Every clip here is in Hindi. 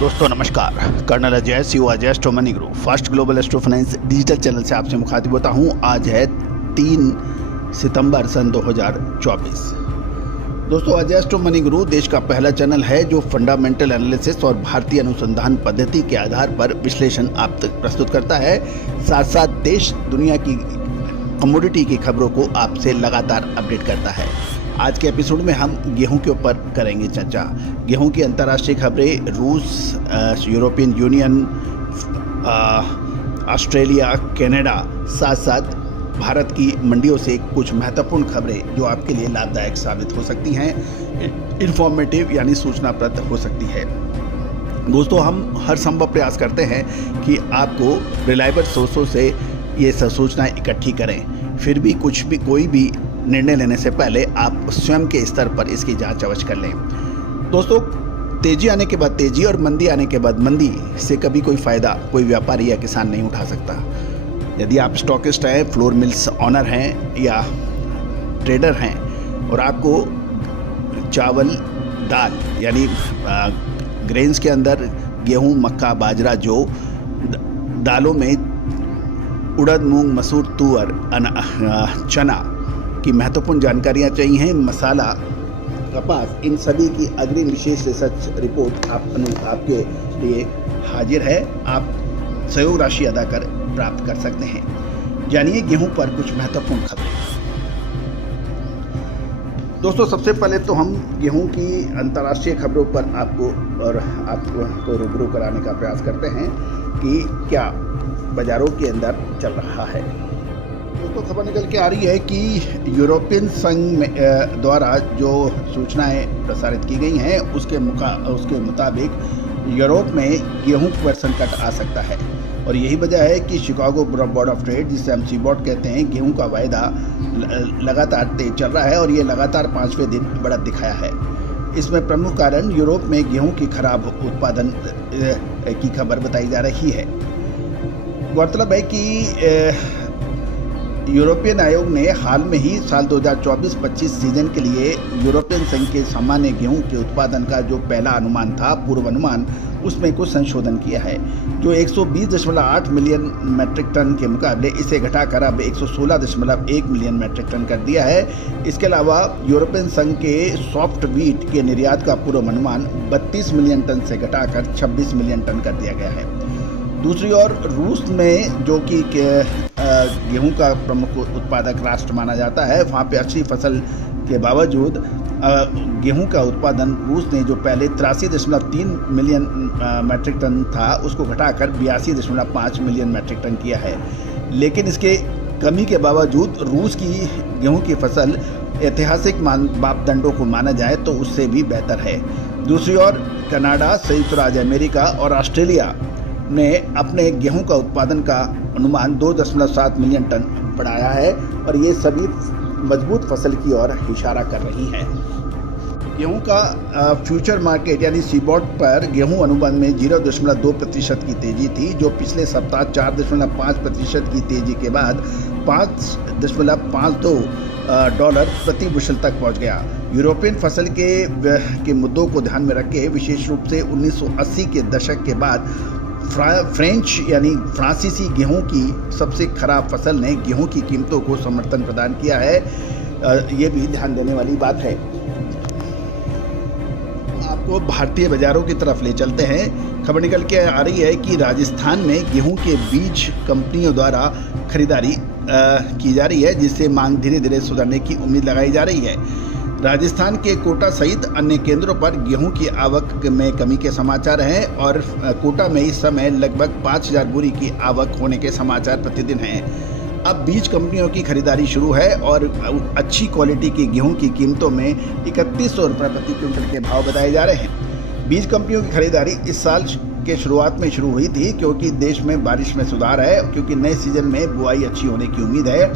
दोस्तों नमस्कार, colonel Ajay CO Ajay astro money group fast global astro finance digital channel से आपसे मुखातिब होता हूं। आज है 3 सितंबर सन 2024। दोस्तों, अजय एस्ट्रो मनी ग्रुप देश का पहला चैनल है जो फंडामेंटल एनालिसिस और भारतीय अनुसंधान पद्धति के आधार पर विश्लेषण आप तक प्रस्तुत करता है। साथ साथ देश दुनिया की कमोडिटी की खबरों को आपसे लगातार अपडेट करता है। आज के एपिसोड में हम गेहूं के ऊपर करेंगे चर्चा। गेहूं की अंतर्राष्ट्रीय खबरें, रूस, यूरोपियन यूनियन, ऑस्ट्रेलिया, कनाडा, साथ साथ भारत की मंडियों से कुछ महत्वपूर्ण खबरें जो आपके लिए लाभदायक साबित हो सकती हैं, इन्फॉर्मेटिव यानी सूचनाप्रद हो सकती है। दोस्तों, हम हर संभव प्रयास करते हैं कि आपको रिलायबल सोर्सों से ये सब सूचनाएं इकट्ठी करें। फिर भी कोई भी निर्णय लेने से पहले आप स्वयं के स्तर पर इसकी जांच अवश्य कर लें। दोस्तों, तेजी आने के बाद तेजी और मंदी आने के बाद मंदी से कभी कोई फायदा कोई व्यापारी या किसान नहीं उठा सकता। यदि आप स्टॉकिस्ट हैं, फ्लोर मिल्स ऑनर हैं या ट्रेडर हैं और आपको चावल, दाल यानी ग्रेन्स के अंदर गेहूं, मक्का, बाजरा, जौ, दालों में उड़द, मूंग, मसूर, तुअर, चना की महत्वपूर्ण जानकारियाँ चाहिए, मसाला, कपास, इन सभी की अग्रिम विशेष रिसर्च रिपोर्ट आपके लिए हाजिर है। आप सहयोग राशि अदा कर प्राप्त कर सकते हैं। जानिए गेहूं पर कुछ महत्वपूर्ण खबरें। दोस्तों, सबसे पहले तो हम गेहूं की अंतर्राष्ट्रीय खबरों पर आपको रूबरू कराने का प्रयास करते हैं कि क्या बाजारों के अंदर चल रहा है। दोस्तों, खबर निकल के आ रही है कि यूरोपियन संघ द्वारा जो सूचनाएं प्रसारित की गई हैं उसके मुताबिक यूरोप में गेहूं पर संकट आ सकता है और यही वजह है कि शिकागो बोर्ड ऑफ ट्रेड, जिसे हम सीबॉट कहते हैं, गेहूं का वायदा लगातार तेज चल रहा है और ये लगातार 5वें दिन बढ़त दिखाया है। इसमें प्रमुख कारण यूरोप में गेहूं की खराब उत्पादन की खबर बताई जा रही है। गौरतलब है कि यूरोपियन आयोग ने हाल में ही साल 2024-25 सीजन के लिए यूरोपियन संघ के सामान्य गेहूं के उत्पादन का जो पहला अनुमान था, पूर्व अनुमान, उसमें कुछ संशोधन किया है जो 120.8 मिलियन मैट्रिक टन के मुकाबले इसे घटाकर अब 116.1 मिलियन मैट्रिक टन कर दिया है। इसके अलावा यूरोपियन संघ के सॉफ्ट व्हीट के निर्यात का पूर्व अनुमान 32 मिलियन टन से घटाकर 26 मिलियन टन कर दिया गया है। दूसरी ओर रूस में, जो कि गेहूं का प्रमुख उत्पादक राष्ट्र माना जाता है, वहाँ पे अच्छी फसल के बावजूद गेहूं का उत्पादन रूस ने जो पहले 83.3 मिलियन मैट्रिक टन था उसको घटाकर 82.5 मिलियन मैट्रिक टन किया है। लेकिन इसके कमी के बावजूद रूस की गेहूं की फसल ऐतिहासिक मापदंडों को माना जाए तो उससे भी बेहतर है। दूसरी ओर कनाडा, संयुक्त राज्य अमेरिका और ऑस्ट्रेलिया ने अपने गेहूं का उत्पादन का अनुमान 2.7 मिलियन टन बढ़ाया है और ये सभी मजबूत फसल की ओर इशारा कर रही हैं। गेहूं का फ्यूचर मार्केट यानी सीबॉट पर गेहूं अनुबंध में 0.2% की तेजी थी, जो पिछले सप्ताह 4.5% की तेजी के बाद $5.52 प्रति बुशल तक पहुंच गया। यूरोपियन फसल के मुद्दों को ध्यान में रख के विशेष रूप से 1980 के दशक के बाद फ्रेंच यानी फ्रांसीसी गेहूं की सबसे खराब फसल ने गेहूं की कीमतों को समर्थन प्रदान किया है। ये भी ध्यान देने वाली बात है। आपको भारतीय बाजारों की तरफ ले चलते हैं। खबर निकल के आ रही है कि राजस्थान में गेहूं के बीज कंपनियों द्वारा खरीदारी की जा रही है, जिससे मांग धीरे धीरे सुधरने की उम्मीद लगाई जा रही है। राजस्थान के कोटा सहित अन्य केंद्रों पर गेहूं की आवक में कमी के समाचार हैं और कोटा में इस समय लगभग 5000 बोरी की आवक होने के समाचार प्रतिदिन हैं। अब बीज कंपनियों की खरीदारी शुरू है और अच्छी क्वालिटी की गेहूं की कीमतों में 3100 रुपये प्रति क्विंटल के भाव बताए जा रहे हैं। बीज कंपनियों की खरीदारी इस साल के शुरुआत में शुरू हुई थी क्योंकि देश में बारिश में सुधार है, क्योंकि नए सीजन में बुआई अच्छी होने की उम्मीद है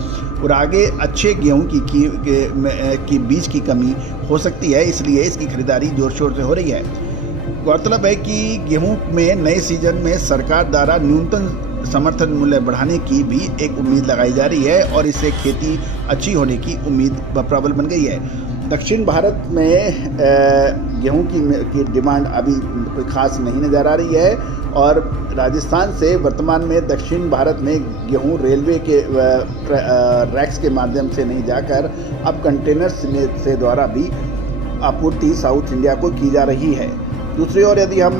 और आगे अच्छे गेहूं की बीज की कमी हो सकती है, इसलिए इसकी खरीदारी जोर शोर से हो रही है। गौरतलब है कि गेहूं में नए सीजन में सरकार द्वारा न्यूनतम समर्थन मूल्य बढ़ाने की भी एक उम्मीद लगाई जा रही है और इससे खेती अच्छी होने की उम्मीद प्रबल बन गई है। दक्षिण भारत में गेहूं की डिमांड अभी कोई खास नहीं नज़र आ रही है और राजस्थान से वर्तमान में दक्षिण भारत में गेहूं रेलवे के रैक्स के माध्यम से नहीं जाकर अब कंटेनर्स से द्वारा भी आपूर्ति साउथ इंडिया को की जा रही है। दूसरी ओर यदि हम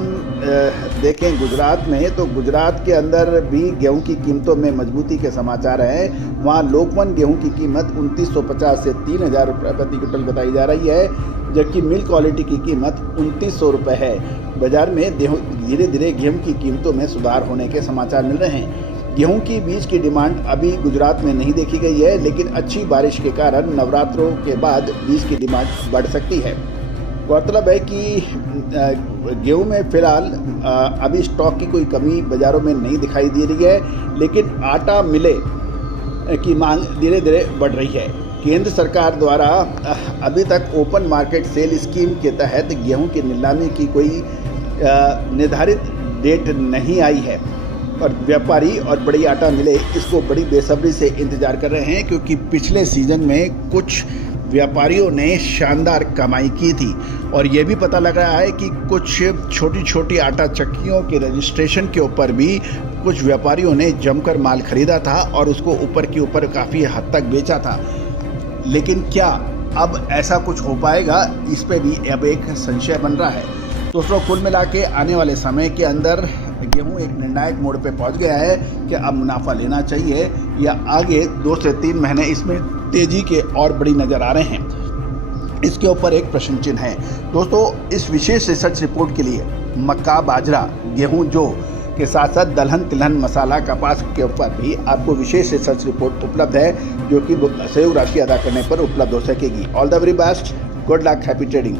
देखें गुजरात में, तो गुजरात के अंदर भी गेहूं की कीमतों में मजबूती के समाचार हैं। वहां लोकवन गेहूं की कीमत 2950 से 3000 रुपये प्रति क्विंटल बताई जा रही है, जबकि मिल क्वालिटी की कीमत 2900 रुपये है। बाजार में धीरे धीरे गेहूं की कीमतों में सुधार होने के समाचार मिल रहे हैं। गेहूं की बीज की डिमांड अभी गुजरात में नहीं देखी गई है, लेकिन अच्छी बारिश के कारण नवरात्रों के बाद बीज की डिमांड बढ़ सकती है। गौरतलब है कि गेहूं में फिलहाल अभी स्टॉक की कोई कमी बाज़ारों में नहीं दिखाई दे रही है, लेकिन आटा मिले की मांग धीरे धीरे बढ़ रही है। केंद्र सरकार द्वारा अभी तक ओपन मार्केट सेल स्कीम के तहत गेहूं की नीलामी की कोई निर्धारित डेट नहीं आई है और व्यापारी और बड़ी आटा मिले इसको बड़ी बेसब्री से इंतज़ार कर रहे हैं, क्योंकि पिछले सीज़न में कुछ व्यापारियों ने शानदार कमाई की थी और ये भी पता लग रहा है कि कुछ छोटी छोटी आटा चक्कियों के रजिस्ट्रेशन के ऊपर भी कुछ व्यापारियों ने जमकर माल खरीदा था और उसको ऊपर के ऊपर काफ़ी हद तक बेचा था। लेकिन क्या अब ऐसा कुछ हो पाएगा, इस पे भी अब एक संशय बन रहा है। दोस्तों, कुल मिला के आने वाले समय के अंदर गेहूं एक निर्णायक मोड़ पे पहुंच गया है कि अब मुनाफा लेना चाहिए या आगे 2 से 3 महीने इसमें तेजी के और बड़ी नज़र आ रहे हैं, इसके ऊपर एक प्रश्न चिन्ह है। दोस्तों, इस विशेष रिसर्च रिपोर्ट के लिए मक्का, बाजरा, गेहूं, जौ के साथ साथ दलहन, तिलहन, मसाला, कपास के ऊपर भी आपको विशेष रिसर्च रिपोर्ट उपलब्ध है, जो कि सहयोग राशि अदा करने पर उपलब्ध हो सकेगी। All the very best, good luck, happy trading.